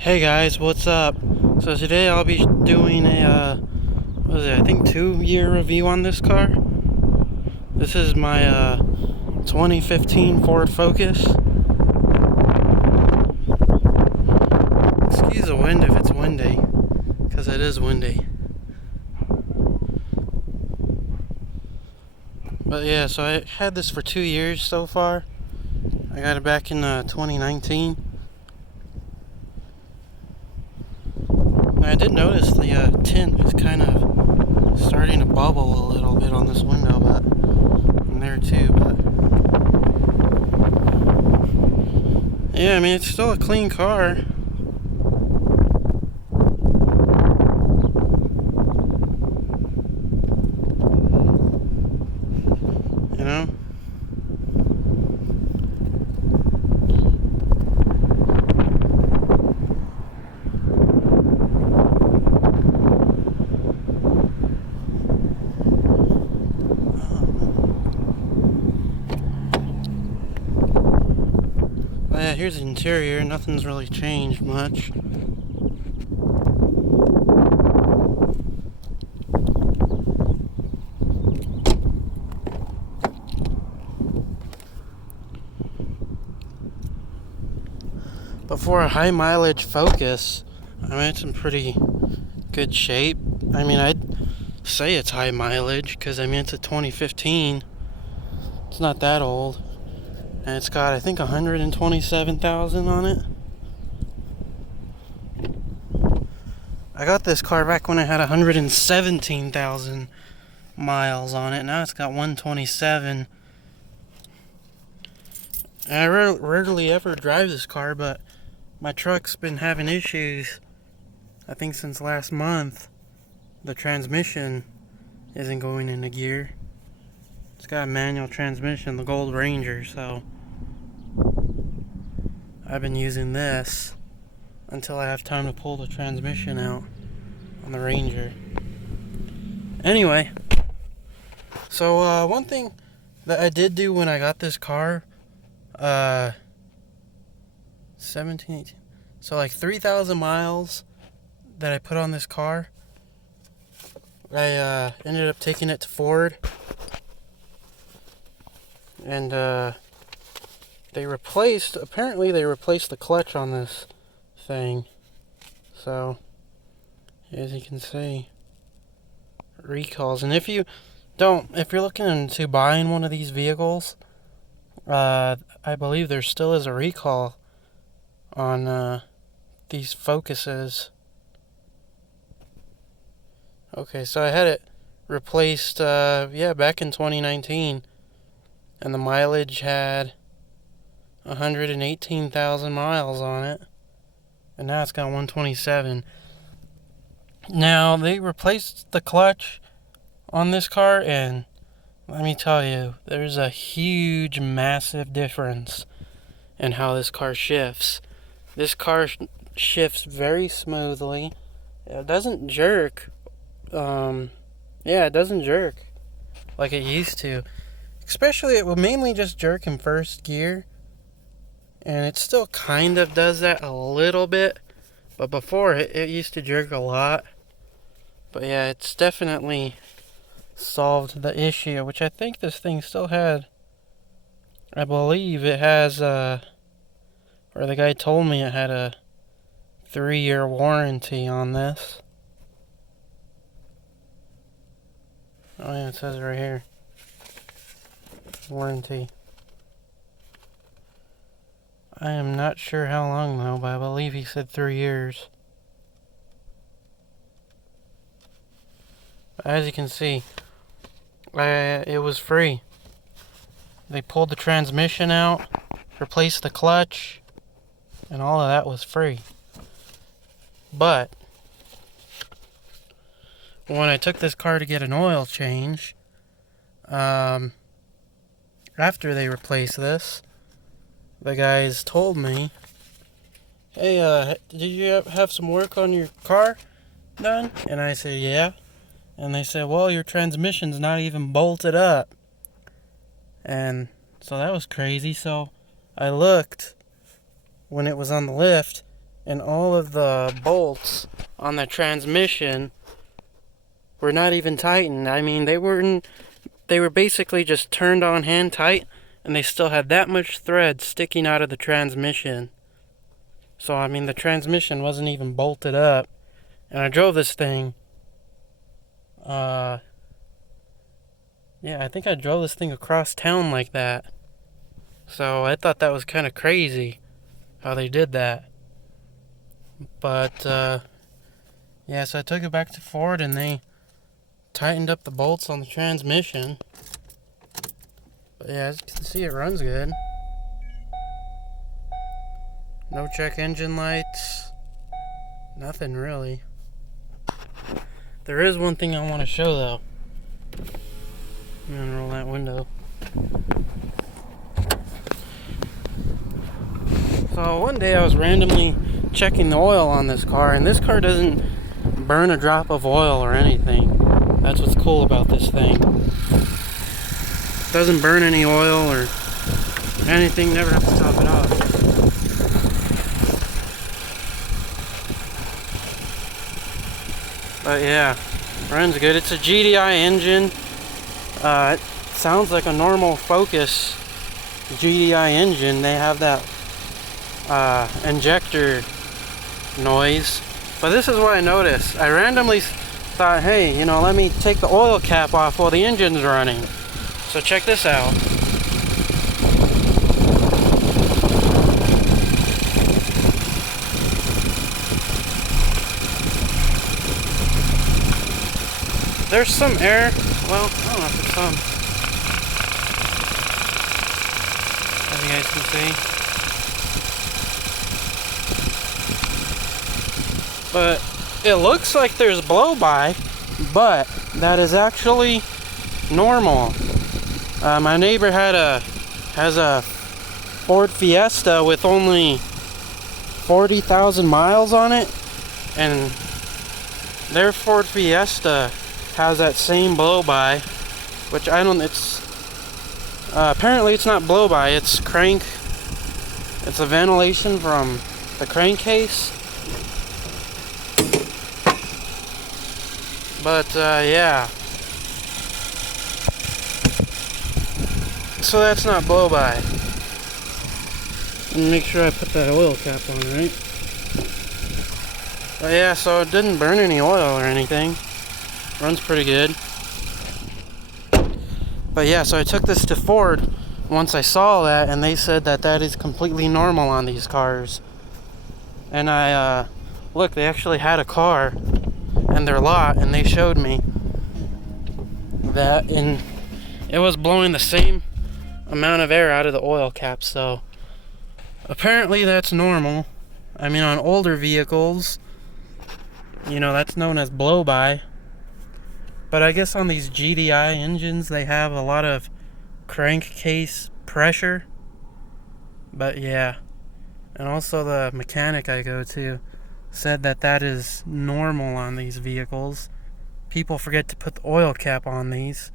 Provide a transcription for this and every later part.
Hey guys, what's up? So today I'll be doing a, I think 2-year review on this car. This is my 2015 Ford Focus. Excuse the wind if it's windy, because it is windy. But yeah, so I had this for 2 years so far. I got it back in 2019. I did notice the tint is kind of starting to bubble a little bit on this window, but and there too. But yeah, I mean it's still a clean car. You know. Yeah, here's the interior. Nothing's really changed much. But for a high mileage Focus, I mean it's in pretty good shape. I mean I'd say it's high mileage because I mean it's a 2015. It's not that old. And it's got, I think, 127,000 on it. I got this car back when I had 117,000 miles on it. Now it's got 127. And I rarely ever drive this car, but my truck's been having issues, I think, since last month. The transmission isn't going into gear. It's got a manual transmission, the Gold Ranger, so I've been using this until I have time to pull the transmission out on the Ranger. Anyway, so one thing that I did do when I got this car, 17, 18, so like 3,000 miles that I put on this car, I ended up taking it to Ford. And apparently they replaced the clutch on this thing. So, as you can see, recalls. And if you're looking into buying one of these vehicles, I believe there still is a recall on these Focuses. Okay, so I had it replaced, back in 2019. And the mileage had 118,000 miles on it. And now it's got 127. Now, they replaced the clutch on this car, and let me tell you, there's a huge, massive difference in how this car shifts. This car shifts very smoothly. It doesn't jerk. It doesn't jerk like it used to. Especially, it will mainly just jerk in first gear. And it still kind of does that a little bit. But before, it used to jerk a lot. But yeah, it's definitely solved the issue, which I think this thing still had. I believe it has, or the guy told me it had a 3-year warranty on this. Oh yeah, it says it right here. Warranty. I am not sure how long though, but I believe he said 3 years. As you can see, it was free. They pulled the transmission out, replaced the clutch, and all of that was free. But when I took this car to get an oil change, after they replaced this, the guys told me, hey, did you have some work on your car done? And I said, yeah. And they said, well, your transmission's not even bolted up. And so that was crazy. So I looked when it was on the lift, and all of the bolts on the transmission were not even tightened. I mean, they were basically just turned on hand tight, and they still had that much thread sticking out of the transmission. So, I mean, the transmission wasn't even bolted up. And I drove this thing, I think I drove this thing across town like that. So I thought that was kind of crazy how they did that. But, so I took it back to Ford and they tightened up the bolts on the transmission. But yeah, as you can see, it runs good. No check engine lights. Nothing really. There is one thing I want to show though. I'm gonna roll that window. So one day I was randomly checking the oil on this car, and this car doesn't burn a drop of oil or anything. That's what's cool about this thing. It doesn't burn any oil or anything, never have to top it off. But yeah, runs good. It's a GDI engine. It sounds like a normal Focus GDI engine. They have that injector noise. But this is what I noticed. I randomly thought, hey, let me take the oil cap off while the engine's running. So check this out. There's some air. Well, I don't know if it's some. As you guys can see. But it looks like there's blow-by, but that is actually normal. My neighbor has a Ford Fiesta with only 40,000 miles on it, and their Ford Fiesta has that same blow-by, which apparently it's not blow-by, it's a ventilation from the crankcase. But, yeah. So that's not blow-by. And make sure I put that oil cap on, right? But yeah, so it didn't burn any oil or anything. Runs pretty good. But yeah, so I took this to Ford once I saw that, and they said that is completely normal on these cars. And I, look, they actually had a car in their lot, and they showed me that, and it was blowing the same amount of air out of the oil cap, so apparently that's normal. I mean, on older vehicles, that's known as blow-by. But I guess on these GDI engines, they have a lot of crankcase pressure. But yeah. And also the mechanic I go to said that is normal on these vehicles. People forget to put the oil cap on these,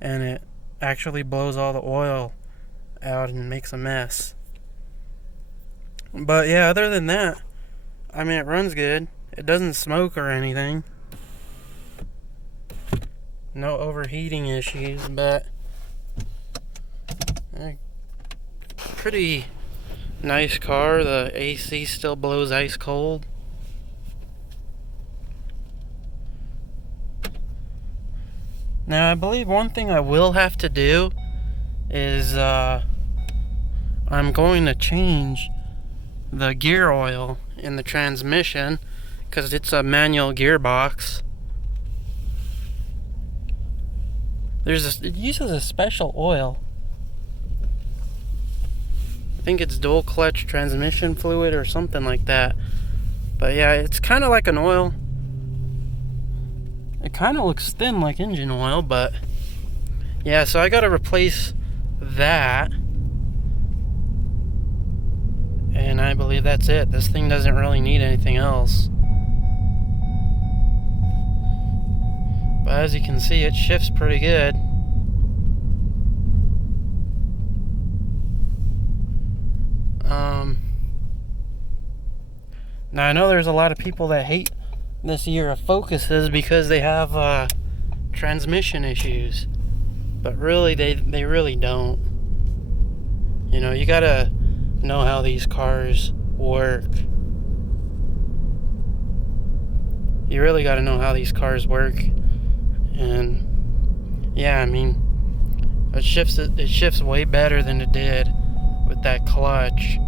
and it actually blows all the oil out and makes a mess. But yeah, other than that, I mean, it runs good. It doesn't smoke or anything. No overheating issues, but pretty nice car. The AC still blows ice cold. Now, I believe one thing I will have to do is I'm going to change the gear oil in the transmission, because it's a manual gearbox. It uses a special oil. I think it's dual clutch transmission fluid or something like that. But yeah, it's kind of like an oil. It kind of looks thin like engine oil, but yeah, so I gotta replace that. And I believe that's it. This thing doesn't really need anything else. But as you can see, it shifts pretty good. Now I know there's a lot of people that hate this year of Focuses because they have transmission issues, but really they really don't. You know, you gotta know how these cars work. You really gotta know how these cars work. And yeah, I mean, it shifts way better than it did with that clutch.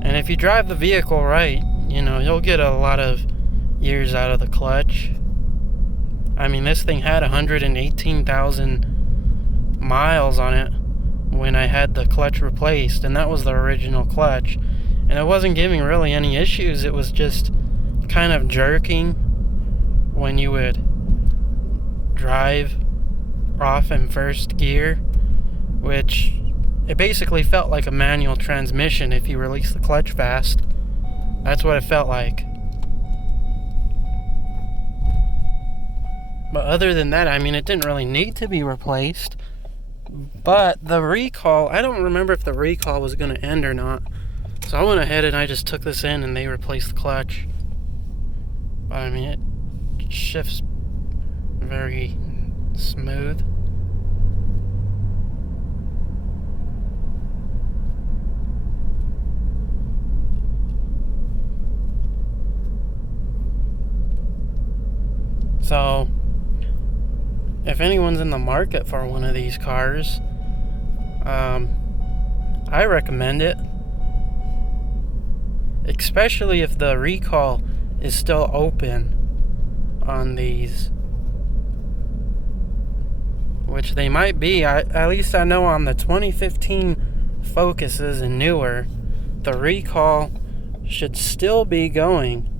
And if you drive the vehicle right, you know, you'll get a lot of years out of the clutch. I mean, this thing had 118,000 miles on it when I had the clutch replaced, and that was the original clutch. And it wasn't giving really any issues. It was just kind of jerking when you would drive off in first gear, which it basically felt like a manual transmission if you release the clutch fast. That's what it felt like. But other than that, I mean, it didn't really need to be replaced. But the recall, I don't remember if the recall was going to end or not. So I went ahead and I just took this in and they replaced the clutch. But I mean, it shifts very smooth. So, if anyone's in the market for one of these cars, I recommend it. Especially if the recall is still open on these. Which they might be. At least I know on the 2015 Focuses and newer, the recall should still be going.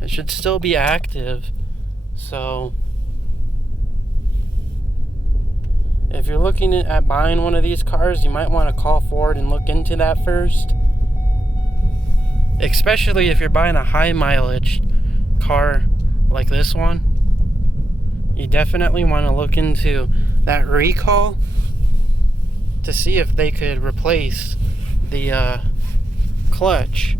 It should still be active. So, if you're looking at buying one of these cars, you might want to call Ford and look into that first. Especially if you're buying a high mileage car like this one. You definitely want to look into that recall to see if they could replace the clutch.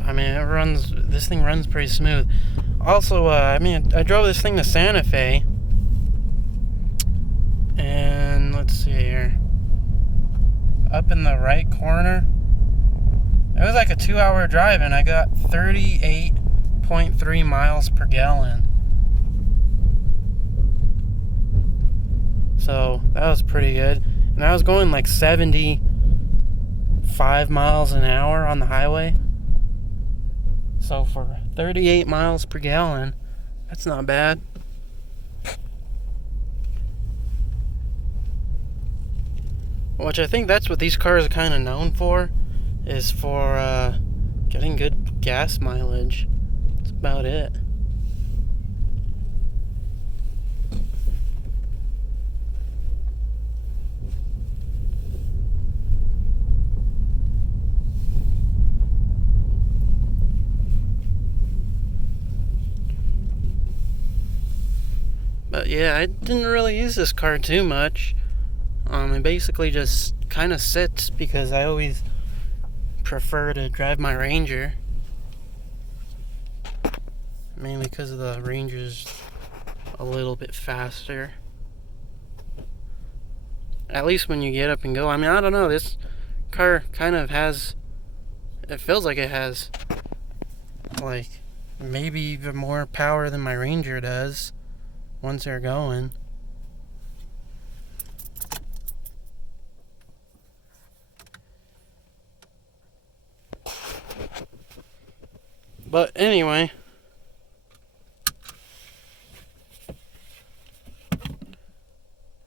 I mean, this thing runs pretty smooth. Also, I drove this thing to Santa Fe. And let's see here. Up in the right corner. It was like a 2-hour drive and I got 38.3 miles per gallon. So, that was pretty good. And I was going like 75 miles an hour on the highway. So for 38 miles per gallon, that's not bad. Which I think that's what these cars are kind of known for, is for getting good gas mileage. That's about it. But yeah, I didn't really use this car too much. It basically just kind of sits because I always prefer to drive my Ranger. Mainly because the Ranger's a little bit faster. At least when you get up and go. I mean, I don't know, this car kind of has, it feels like it has, like, maybe even more power than my Ranger does. Once they're going. But anyway,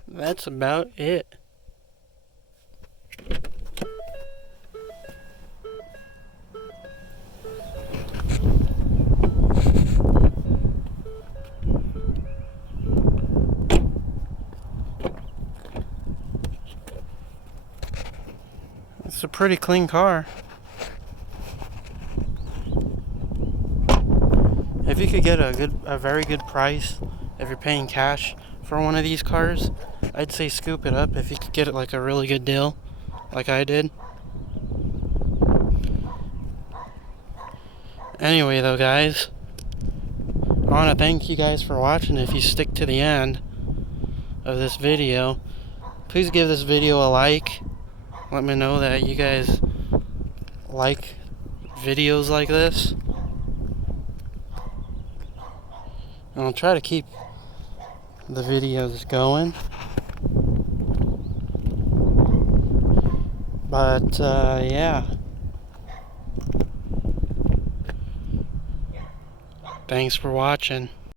that's about it. It's a pretty clean car. you could get a very good price, if you're paying cash for one of these cars, I'd say scoop it up if you could get it like a really good deal, like I did. Anyway though, guys, I want to thank you guys for watching. If you stick to the end of this video, please give this video a like. Let me know that you guys like videos like this. And I'll try to keep the videos going. But, yeah. Thanks for watching.